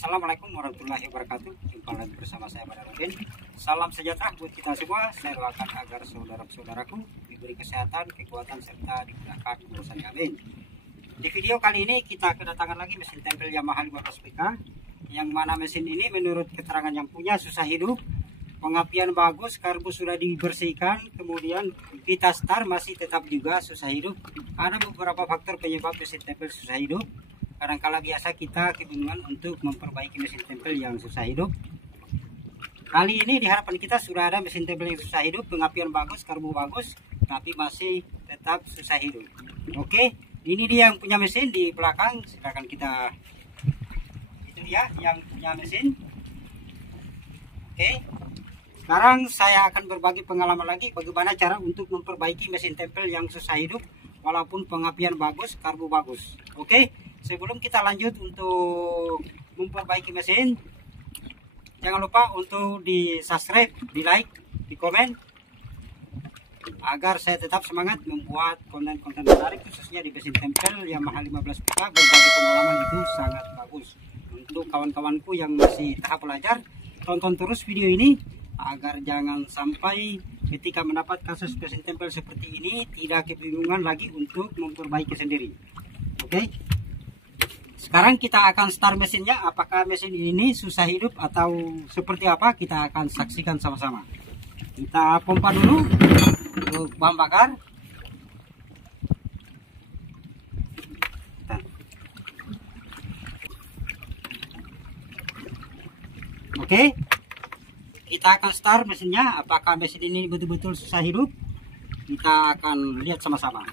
Assalamualaikum warahmatullahi wabarakatuh. Jumpa lagi bersama saya Badarudin. Salam sejahtera buat kita semua. Saya doakan agar saudara-saudaraku diberi kesehatan, kekuatan serta dimudahkan urusan amin. Di video kali ini kita kedatangan lagi mesin tempel Yamaha 15 PK, yang mana mesin ini menurut keterangan yang punya susah hidup, pengapian bagus, karbu sudah dibersihkan, kemudian kita start masih tetap juga susah hidup. Ada beberapa faktor penyebab mesin tempel susah hidup. Kadangkala biasa kita kebingungan untuk memperbaiki mesin tempel yang susah hidup. Kali ini di harapan kita sudah ada mesin tempel yang susah hidup, pengapian bagus, karbu bagus, tapi masih tetap susah hidup. Oke, ini dia yang punya mesin di belakang. Silakan kita, itu dia yang punya mesin. Oke, sekarang saya akan berbagi pengalaman lagi bagaimana cara untuk memperbaiki mesin tempel yang susah hidup walaupun pengapian bagus, karbu bagus. Oke, sebelum kita lanjut untuk memperbaiki mesin, jangan lupa untuk di subscribe, di like, di komen, agar saya tetap semangat membuat konten-konten menarik khususnya di mesin tempel Yamaha 15 PK. Berbagi pengalaman itu sangat bagus. Untuk kawan-kawanku yang masih tahap belajar, tonton terus video ini agar jangan sampai ketika mendapat kasus mesin tempel seperti ini tidak kebingungan lagi untuk memperbaiki sendiri. Oke, sekarang kita akan start mesinnya. Apakah mesin ini susah hidup atau seperti apa, kita akan saksikan sama-sama. Kita pompa dulu untuk bahan bakar. Oke, kita akan start mesinnya. Apakah mesin ini betul-betul susah hidup, kita akan lihat sama-sama.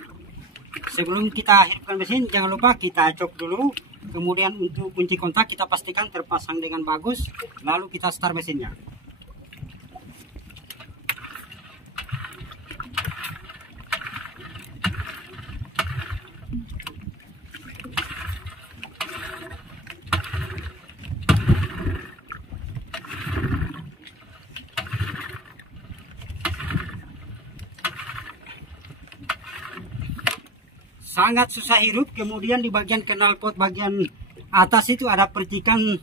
Sebelum kita hidupkan mesin, jangan lupa kita cok dulu. Kemudian untuk kunci kontak kita pastikan terpasang dengan bagus, lalu kita start mesinnya. Sangat susah hidup. Kemudian di bagian knalpot bagian atas itu ada percikan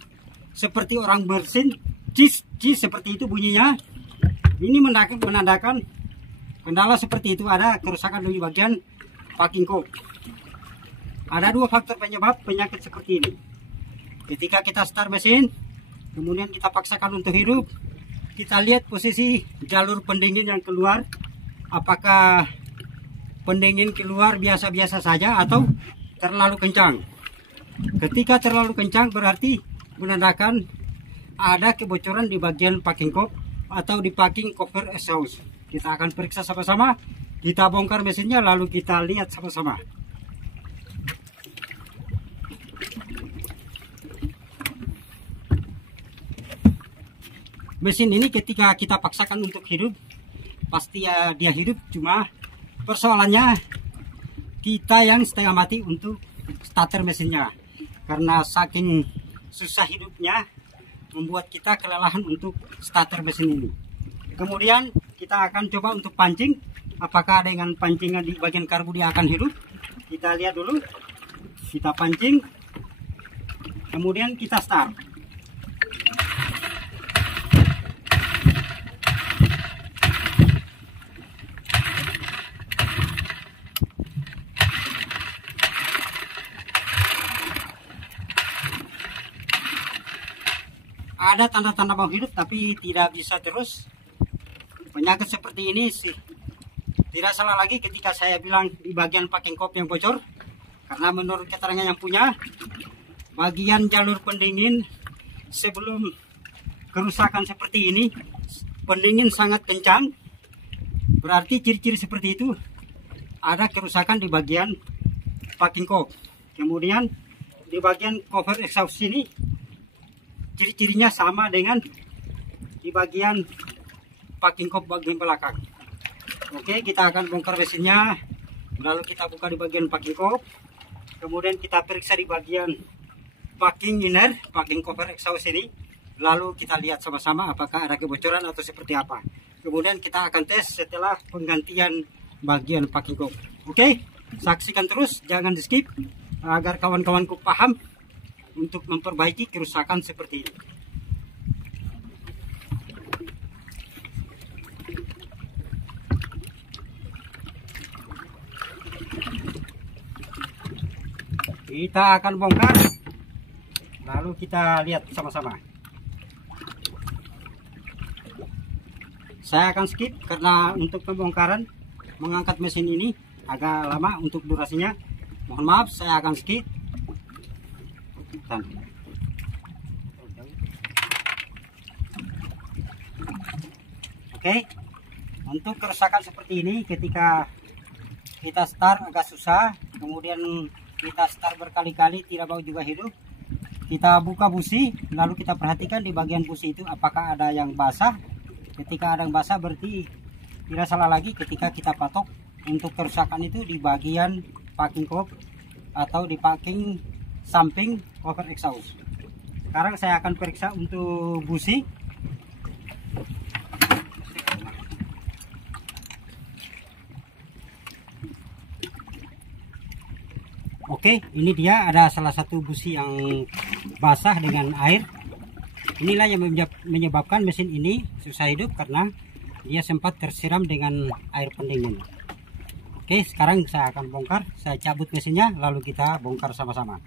seperti orang bersin, cis seperti itu bunyinya. Ini menandakan kendala seperti itu, ada kerusakan di bagian packing cock. Ada dua faktor penyebab penyakit seperti ini. Ketika kita start mesin, kemudian kita paksakan untuk hidup, kita lihat posisi jalur pendingin yang keluar. Apakah pendingin keluar biasa-biasa saja atau terlalu kencang? Ketika terlalu kencang berarti menandakan ada kebocoran di bagian packing cock atau di packing cover exhaust. Kita akan periksa sama-sama. Kita bongkar mesinnya lalu kita lihat sama-sama. Mesin ini ketika kita paksakan untuk hidup, pasti ya dia hidup, cuma persoalannya kita yang setengah mati untuk starter mesinnya, karena saking susah hidupnya membuat kita kelelahan untuk starter mesin ini. Kemudian kita akan coba untuk pancing, apakah dengan pancingan di bagian karbu dia akan hidup. Kita lihat dulu, kita pancing, kemudian kita start. Ada tanda-tanda mau hidup tapi tidak bisa terus. Penyakit seperti ini sih tidak salah lagi ketika saya bilang di bagian packing cock yang bocor, karena menurut keterangan yang punya, bagian jalur pendingin sebelum kerusakan seperti ini, pendingin sangat kencang. Berarti ciri-ciri seperti itu ada kerusakan di bagian packing cock. Kemudian di bagian cover exhaust ini ciri-cirinya sama dengan di bagian packing cock bagian belakang. Oke, kita akan bongkar mesinnya, lalu kita buka di bagian packing cock, kemudian kita periksa di bagian packing inner, packing cover exhaust ini, lalu kita lihat sama-sama apakah ada kebocoran atau seperti apa. Kemudian kita akan tes setelah penggantian bagian packing cock. Oke, saksikan terus, jangan di skip agar kawan-kawanku paham untuk memperbaiki kerusakan seperti ini. Kita akan bongkar, lalu kita lihat sama-sama. Saya akan skip karena untuk pembongkaran mengangkat mesin ini agak lama untuk durasinya. Mohon maaf, saya akan skip. Oke, untuk kerusakan seperti ini ketika kita start agak susah, kemudian kita start berkali-kali tidak mau juga hidup. Kita buka busi, lalu kita perhatikan di bagian busi itu apakah ada yang basah. Ketika ada yang basah berarti tidak salah lagi ketika kita patok untuk kerusakan itu di bagian packing cover atau di packing samping cover exhaust. Sekarang saya akan periksa untuk busi. Oke, ini dia ada salah satu busi yang basah dengan air. Inilah yang menyebabkan mesin ini susah hidup karena dia sempat tersiram dengan air pendingin. Oke, sekarang saya akan bongkar. Saya cabut mesinnya lalu kita bongkar sama-sama.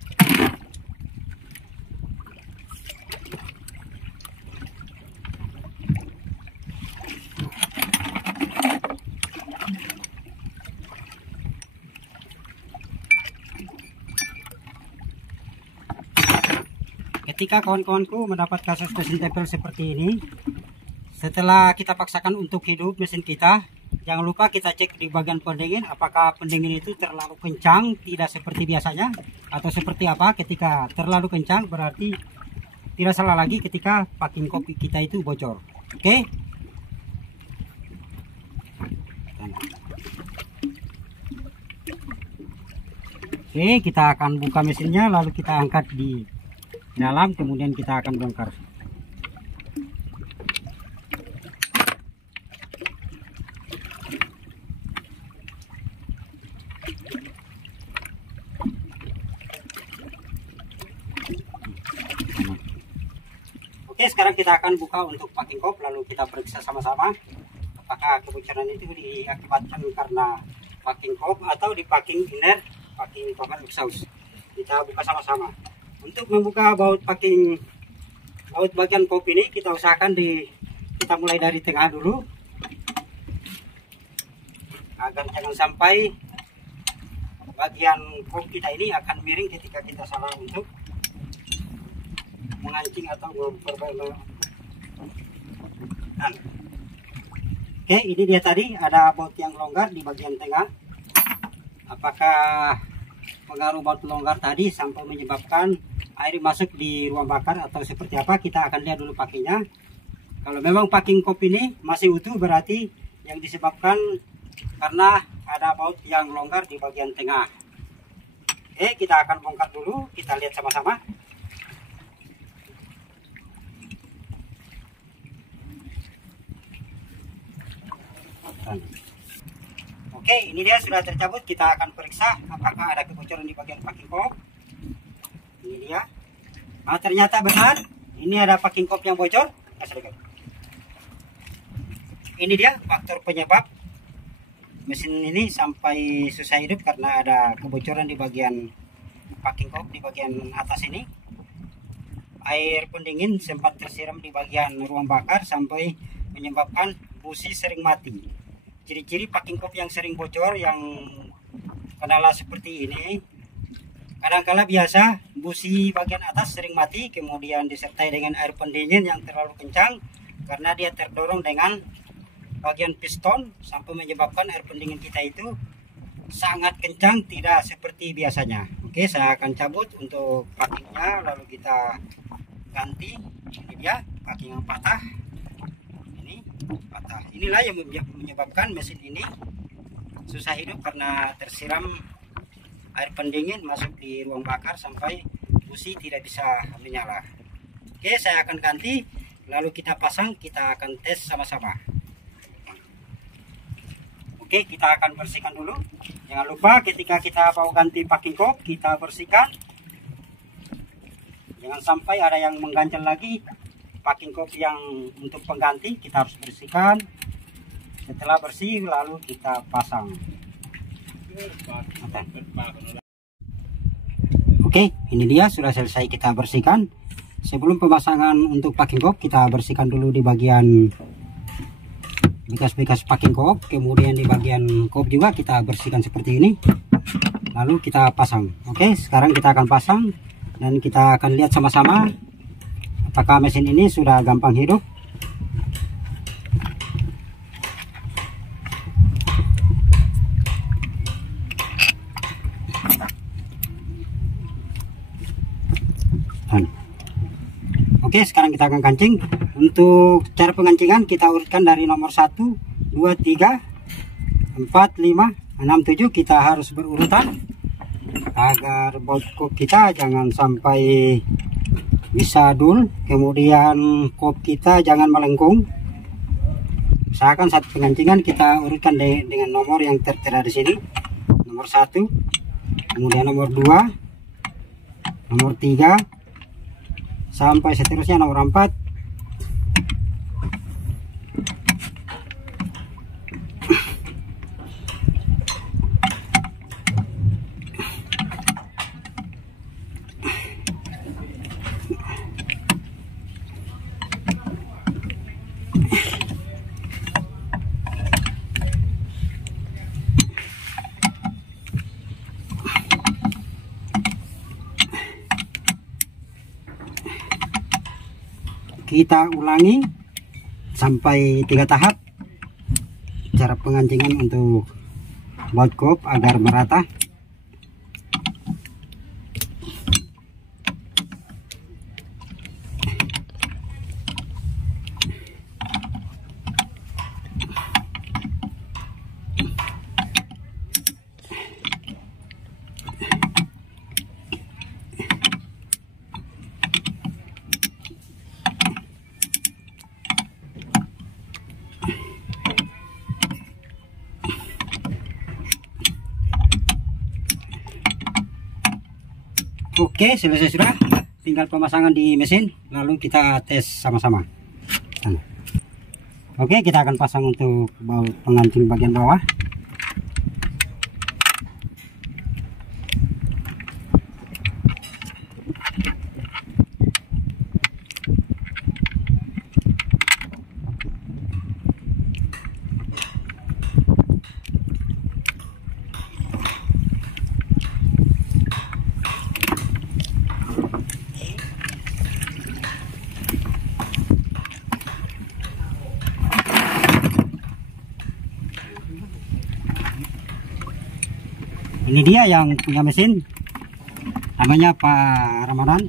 Ketika kawan-kawanku mendapat kasus mesin tempel seperti ini, setelah kita paksakan untuk hidup mesin kita, jangan lupa kita cek di bagian pendingin apakah pendingin itu terlalu kencang, tidak seperti biasanya, atau seperti apa. Ketika terlalu kencang berarti tidak salah lagi ketika packing kopi kita itu bocor. Oke. Oke, kita akan buka mesinnya lalu kita angkat di dalam, kemudian kita akan bongkar. Oke, sekarang kita akan buka untuk packing kop lalu kita periksa sama-sama apakah kebocoran itu diakibatkan karena packing kop atau di packing inner, packing cover exhaust. Kita buka sama-sama. Untuk membuka baut packing, baut bagian kop ini kita usahakan kita mulai dari tengah dulu agar jangan sampai bagian kop kita ini akan miring ketika kita salah untuk mengancing atau memperbaiki. Oke, ini dia tadi ada baut yang longgar di bagian tengah. Apakah pengaruh baut longgar tadi sampai menyebabkan air masuk di ruang bakar atau seperti apa? Kita akan lihat dulu packingnya. Kalau memang packing kop ini masih utuh berarti yang disebabkan karena ada baut yang longgar di bagian tengah. Oke, kita akan bongkar dulu, kita lihat sama-sama. Oke, ini dia sudah tercabut. Kita akan periksa apakah ada kebocoran di bagian packing kop. Ini dia. Nah, ternyata benar. Ini ada packing kop yang bocor. Ini dia faktor penyebab mesin ini sampai susah hidup karena ada kebocoran di bagian packing kop di bagian atas ini. Air pendingin sempat tersiram di bagian ruang bakar sampai menyebabkan busi sering mati. Ciri-ciri packing kop yang sering bocor yang kendala seperti ini, kadang-kala biasa busi bagian atas sering mati, kemudian disertai dengan air pendingin yang terlalu kencang karena dia terdorong dengan bagian piston sampai menyebabkan air pendingin kita itu sangat kencang, tidak seperti biasanya. Oke, saya akan cabut untuk packingnya lalu kita ganti. Ini dia packing yang patah. Patah. Inilah yang menyebabkan mesin ini susah hidup karena tersiram air pendingin masuk di ruang bakar sampai busi tidak bisa menyala. Oke, saya akan ganti lalu kita pasang, kita akan tes sama-sama. Oke, kita akan bersihkan dulu. Jangan lupa ketika kita mau ganti packing kop kita bersihkan. Jangan sampai ada yang mengganjal lagi. Packing kop yang untuk pengganti kita harus bersihkan. Setelah bersih lalu kita pasang. Oke, ini dia sudah selesai kita bersihkan. Sebelum pemasangan untuk packing kop, kita bersihkan dulu di bagian bekas-bekas packing kop. Kemudian di bagian kop juga kita bersihkan seperti ini. Lalu kita pasang. Oke, sekarang kita akan pasang dan kita akan lihat sama-sama apakah mesin ini sudah gampang hidup. Oke, sekarang kita akan kancing. Untuk cara pengancingan kita urutkan dari nomor 1, 2, 3, 4, 5, 6, 7. Kita harus berurutan agar baut kop kita jangan sampai bisa dul, kemudian kop kita jangan melengkung. Usahakan saat pengancingan kita urutkan dengan nomor yang tertera di sini. Nomor 1, kemudian nomor 2, nomor 3, sampai seterusnya nomor 4. Kita ulangi sampai 3 tahap cara pengancingan untuk baut kop agar merata. Oke, selesai sudah. Tinggal pemasangan di mesin, lalu kita tes sama-sama. Oke, kita akan pasang untuk baut pengancing bagian bawah. Ini dia yang punya mesin, namanya Pak Ramadan.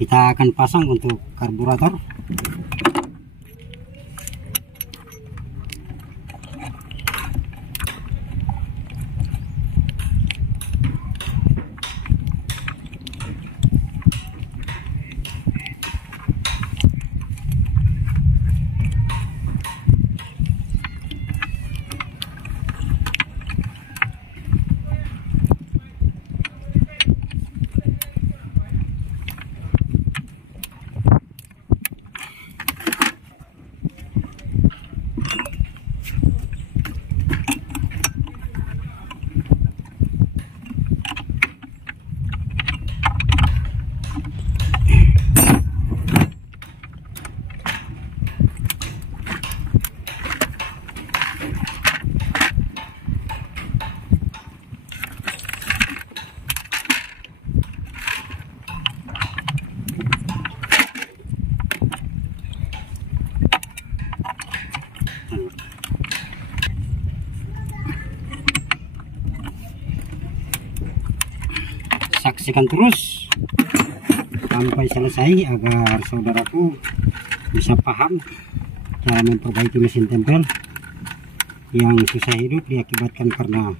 Kita akan pasang untuk karburator. Saksikan terus sampai selesai agar saudaraku bisa paham cara memperbaiki mesin tempel yang susah hidup diakibatkan karena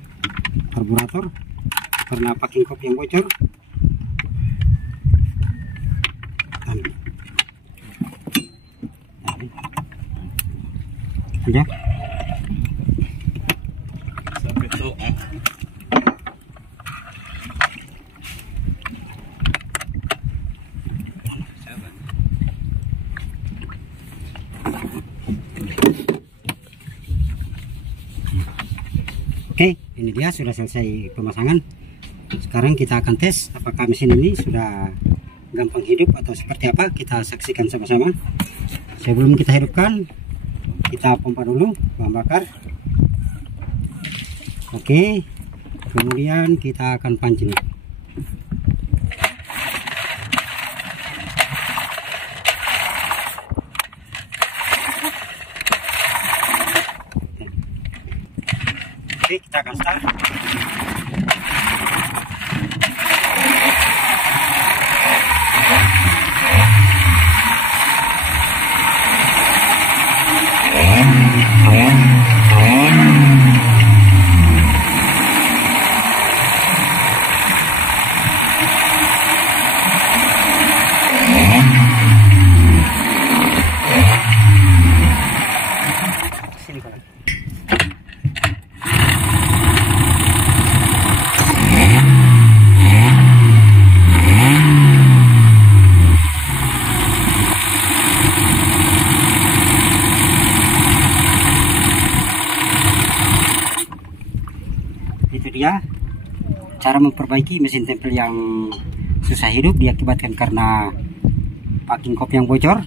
karburator karena packing kop yang bocor. Aja. Sampai tuh. Oke, ini dia sudah selesai pemasangan. Sekarang kita akan tes apakah mesin ini sudah gampang hidup atau seperti apa. Kita saksikan sama-sama. Sebelum kita hidupkan, kita pompa dulu bahan bakar. Oke, kemudian kita akan pancing. Oke, kita akan start. Sini kawan. Itu dia cara memperbaiki mesin tempel yang susah hidup diakibatkan karena packing kop yang bocor.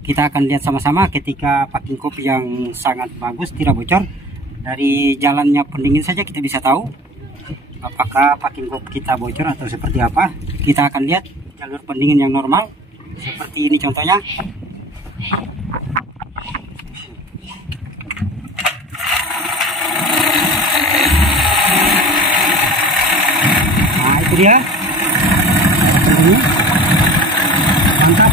Kita akan lihat sama-sama ketika packing kop yang sangat bagus tidak bocor. Dari jalannya pendingin saja kita bisa tahu apakah packing kop kita bocor atau seperti apa. Kita akan lihat jalur pendingin yang normal seperti ini contohnya. Nah, itu dia. Mantap.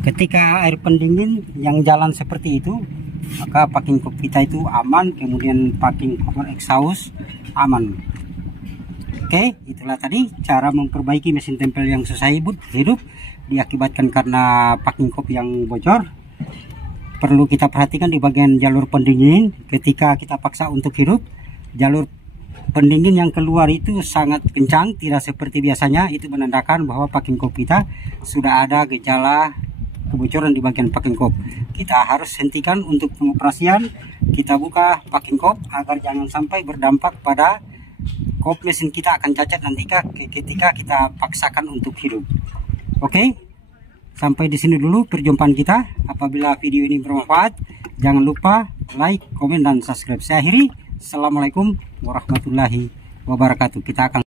Ketika air pendingin yang jalan seperti itu, maka packing kop kita itu aman, kemudian packing cover exhaust aman. Oke, itulah tadi cara memperbaiki mesin tempel yang susah hidup diakibatkan karena packing kop yang bocor. Perlu kita perhatikan di bagian jalur pendingin. Ketika kita paksa untuk hidup, jalur pendingin yang keluar itu sangat kencang, tidak seperti biasanya. Itu menandakan bahwa packing kop kita sudah ada gejala kebocoran di bagian packing kop. Kita harus hentikan untuk pengoperasian. Kita buka packing kop agar jangan sampai berdampak pada kop mesin kita akan cacat nanti ketika kita paksakan untuk hidup. Oke, sampai di sini dulu perjumpaan kita. Apabila video ini bermanfaat, jangan lupa like, komen, dan subscribe. Saya akhiri. Assalamualaikum warahmatullahi wabarakatuh. Kita akan